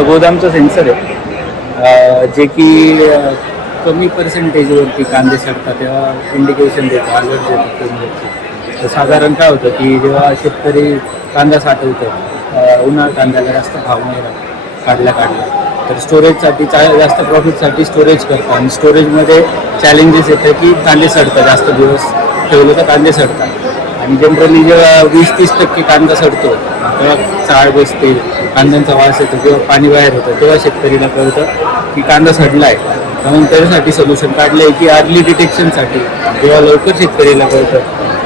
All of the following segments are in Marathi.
गोदामचं सेन्सर आहे जे की कमी पर्सेंटेजवरती कांदे सडतात तेव्हा इंडिकेशन देतो, अलर्ट देतो फोनवरती. तर साधारण काय होतं की जेव्हा शेतकरी कांदा साठवतो, उन्हाळ कांद्याला जास्त भाव नाही राहत काढला तर स्टोरेजसाठी जास्त प्रॉफिटसाठी स्टोरेज करतात आणि स्टोरेजमध्ये चॅलेंजेस येतं की कांदे सडतात, जास्त दिवस ठेवलं तर कांदे सडतात. आणि जनरली जेव्हा 20-30% कांदा सडतो तेव्हा चाळ बसते, कांद्यांचा वास येतो किंवा पाणी बाहेर होतं, तेव्हा शेतकरीला कळतं की कांदा सडला आहे. म्हणून त्याच्यासाठी सोल्युशन काढलं आहे की अर्ली डिटेक्शनसाठी जेव्हा लवकर शेतकरीला कळतं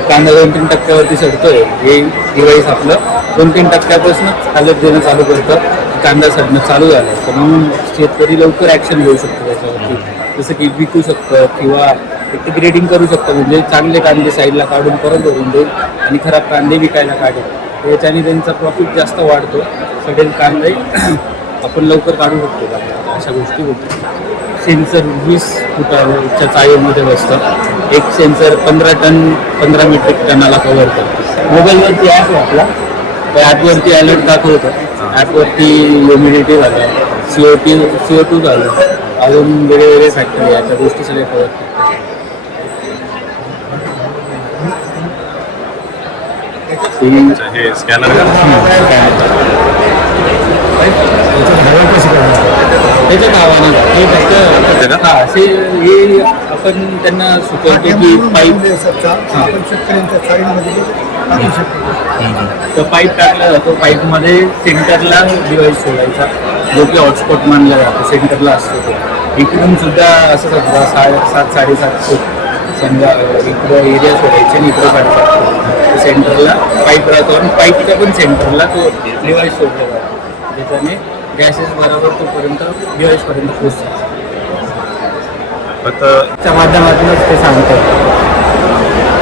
कांदा 2-3% सडतोय, हे डिव्हाइस आपलं 2-3% अलर्ट देणं चालू करतं, कांदा सडणं चालू झालं. तर म्हणून शेतकरी लवकर ॲक्शन घेऊ शकतो त्याच्यावरती, जसं की विकू शकतं किंवा एक ग्रेडिंग करू शकतं, म्हणजे चांगले कांदे साईडला काढून परत भरून देईल आणि खराब कांदे विकायला काढेल. याच्याने त्यांचा प्रॉफिट जास्त वाढतो. सडेल कांदे आपण लवकर काढू शकतो का, अशा गोष्टी होतात. सेन्सर 20 फुटाच्या चाळीमध्ये बसतं. एक सेन्सर 15 मेट्रिक टनाला कव्हर करतो. मोबाईलवरती ॲप आहे आपला, त्या ॲपवरती अलर्ट दाखवतं. ॲपवरती ह्युमिडिटी झालं, CO2 झालं, अजून वेगवेगळे फॅक्टरी याच्या गोष्टी सगळ्या कळत. हे स्कॅनर त्याच्या नावाने हे फक्त असे हे आपण त्यांना सुचवतो की पाईप शेतकऱ्यांच्या चाळीमध्ये टाकू शकतो. तो पाईप टाकला जातो, पाईपमध्ये सेंटरला डिवाइस सोडायचा जो की हॉटस्पॉट मानला जातो, सेंटरला असतो तो. इकडून सुद्धा असं समजा 7-7.5 फूट समजा इकडं एरिया सोडायचे आणि इकडं काढायचं, सेंटरला पाईप राहतो आणि पाईपच्या पण सेंटरला तो डिवाइस सोडला जातो, ज्याच्याने गॅसेस बरोबर तोपर्यंत डिवाइसपर्यंत पोहोचतात. त्या माध्यमातूनच ते सांगतात.